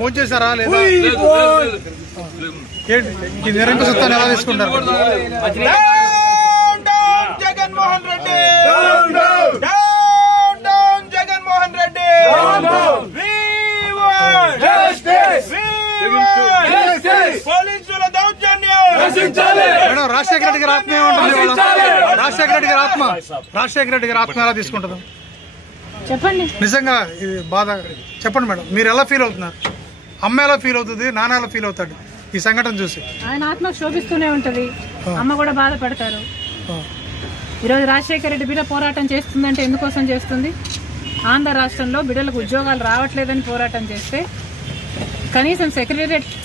భోజనం చేశారా లేదా? ఈ నిరంకుశత్వాన్ని ఎలా తీసుకుంటారు? జగన్మోహన్ రెడ్డి, జగన్మోహన్ రెడ్డి, పోలీసుల దౌర్జన్యం. మేడం, రాజశేఖర రెడ్డి గారి ఆత్మ ఏమంటుంది? రాజశేఖర రెడ్డి గారి ఆత్మ ఎలా తీసుకుంటుంది చెప్పండి. నిజంగా ఇది బాధ. చెప్పండి మేడం, మీరు ఎలా ఫీల్ అవుతున్నారు? అమ్మ ఎలా ఫీల్ అవుతుంది? నాన్న ఎలా ఫీల్ అవుతాడు ఈ సంఘటన చూసి? ఆయన ఆత్మ శోభిస్తూనే ఉంటది, అమ్మ కూడా బాధపడతారు. ఈరోజు రాజశేఖర రెడ్డి బిడ్డ పోరాటం చేస్తుందంటే ఎందుకోసం చేస్తుంది? ఆంధ్ర రాష్ట్రంలో బిడ్డలకు ఉద్యోగాలు రావట్లేదని పోరాటం చేస్తే కనీసం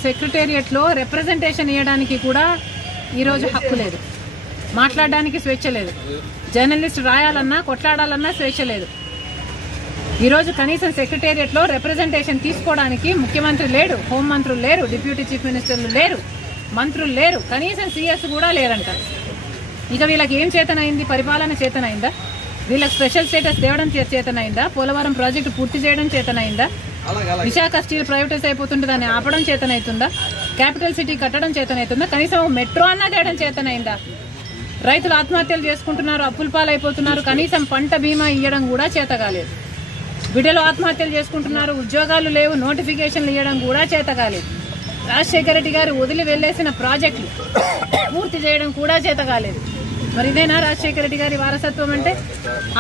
సెక్రటేరియట్లో రిప్రజెంటేషన్ ఇవ్వడానికి కూడా ఈరోజు హక్కు లేదు, మాట్లాడడానికి స్వేచ్ఛ లేదు, జర్నలిస్ట్ రాయాలన్నా కొట్లాడాలన్నా స్వేచ్ఛ లేదు. ఈరోజు కనీసం సెక్రటేరియట్లో రిప్రజెంటేషన్ తీసుకోవడానికి ముఖ్యమంత్రి లేడు, హోంమంత్రులు లేరు, డిప్యూటీ చీఫ్ మినిస్టర్లు లేరు, మంత్రులు లేరు, కనీసం సీఎస్ కూడా లేరంట. ఇక వీళ్ళకి ఏం చేతనైంది? పరిపాలన చేతనైందా? వీళ్ళకి స్పెషల్ స్టేటస్ తేవడం చేతనైందా? పోలవరం ప్రాజెక్టు పూర్తి చేయడం చేతనైందా? విశాఖ స్టీల్ ప్రైవేటైజ్ అయిపోతుంటే దాన్ని ఆపడం చేతనైతుందా? క్యాపిటల్ సిటీ కట్టడం చేతనైతుందా? కనీసం మెట్రో అన్నా తేయడం చేతనైందా? రైతులు ఆత్మహత్యలు చేసుకుంటున్నారు, అప్పుల పాలైపోతున్నారు, కనీసం పంట బీమా ఇవ్వడం కూడా చేతగాలేదు. బిడ్డలు ఆత్మహత్యలు చేసుకుంటున్నారు, ఉద్యోగాలు లేవు, నోటిఫికేషన్లు ఇవ్వడం కూడా చేతగాలేదు. రాజశేఖర రెడ్డి గారు వదిలి వెళ్లేసిన ప్రాజెక్టులు పూర్తి చేయడం కూడా చేతగాలేదు. మరి ఇదేనా రాజశేఖర రెడ్డి గారి వారసత్వం అంటే?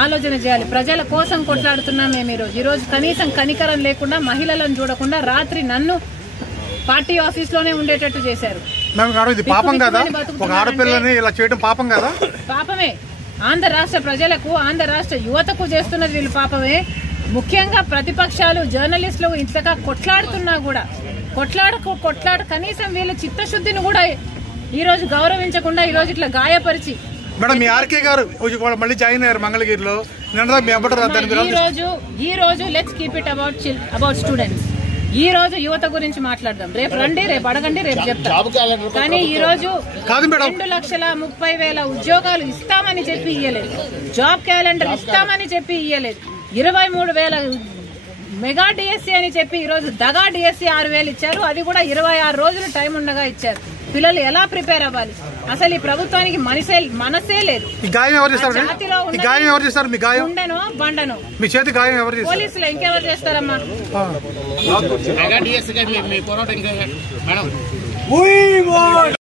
ఆలోచన చేయాలి. ప్రజల కోసం కొట్లాడుతున్నాం మేము ఈరోజు కనీసం కనికరం లేకుండా, మహిళలను చూడకుండా రాత్రి నన్ను పార్టీ ఆఫీస్ లోనే ఉండేటట్టు చేశారు. పాపం కదా? ఒక ఆడపిల్లని ఇలా చేయడం పాపం కదా? పాపమే. ఆంధ్ర రాష్ట్ర ప్రజలకు, ఆంధ్ర రాష్ట్ర యువతకు చేస్తున్నది వీళ్ళు పాపమే. ముఖ్యంగా ప్రతిపక్షాలు, జర్నలిస్టులు ఇంతగా కొట్లాడుతున్నా కూడా కొట్లాడ కనీసం వీళ్ళ చిత్తశుద్ధిని కూడా ఈ రోజు గౌరవించకుండా ఈ రోజు ఇట్లా గాయపరిచి. మేడం, మీ ఆర్కే గారు మళ్ళీ జాయిన్ అయ్యారు మంగళగిరిలో. ఈ రోజు let's keep it about students. ఈ రోజు యువత గురించి మాట్లాడదాం. రేపు రండి, రేపు అడగండి, రేపు చెప్తాం. కానీ ఈ రోజు 2,30,000 ఉద్యోగాలు ఇస్తామని చెప్పి ఇయ్యలేదు, జాబ్ క్యాలెండర్ ఇస్తామని చెప్పి ఇయ్యలేదు, 23,000 మెగా డిఎస్సీ అని చెప్పి ఈ రోజు దగా డిఎస్సీ 6,000 ఇచ్చారు. అది కూడా 26 రోజులు టైం ఉండగా ఇచ్చారు. పిల్లలు ఎలా ప్రిపేర్ అవ్వాలి? అసలు ఈ ప్రభుత్వానికి మనసే లేదు. ఉండను బండను మీ చేతి గాయం ఎవరు? పోలీసులు ఇంకెవరు చేస్తారమ్మా?